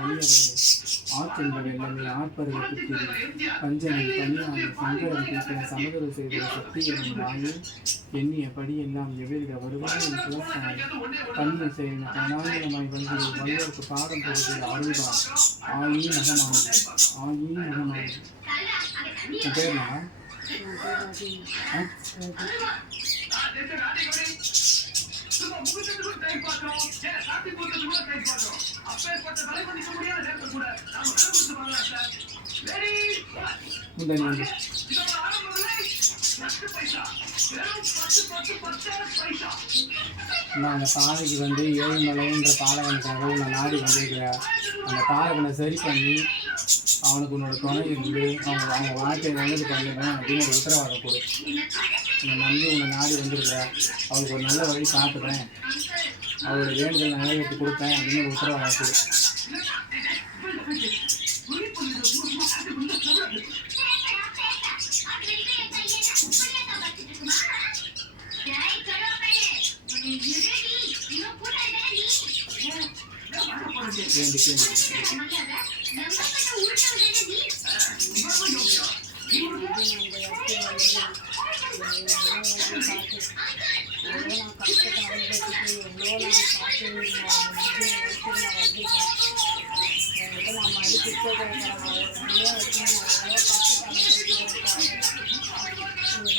மணியவளே ஆற்றென்ப வெள்ளமே ஆர்ப்பருக புத்திரி பஞ்சனின் பணியான சங்கரன் தீர்க்கிற சமதொரு செய்த சக்தி எனும் வாயே எண்ணிய படியெல்லாம் எவ்விட வருவாய் என் புலத்தாய் பண்ணிய செயல் பணாந்திரமாய் வந்தியை வல்லோருக்கு பாடம் கொடுக்கிற அருள்தான் ஆயி நகமாயி பேர்னா நான் அந்த பாலைக்கு வந்து ஏழுமலைன்ற பாலகனுக்காக உன்னை நாடி வந்திருக்கிறேன். அந்த பாலகனை சரி பண்ணி அவனுக்கு உன்னோட துணை இருந்து அவங்க வாழ்க்கையை நல்லது பண்ணுவேன் அப்படின்னு ஒரு உத்தரவாதம் கொடு. உன்னை நம்பி உன்னை நாடி வந்திருக்கிறேன். அவளுக்கு ஒரு நல்ல வழி காட்டுறேன், அவளோட வேண்டுதல் நிறைவேற்றி கொடுப்பேன் அப்படின்னு ஒரு உத்தரவாதம் கொடு.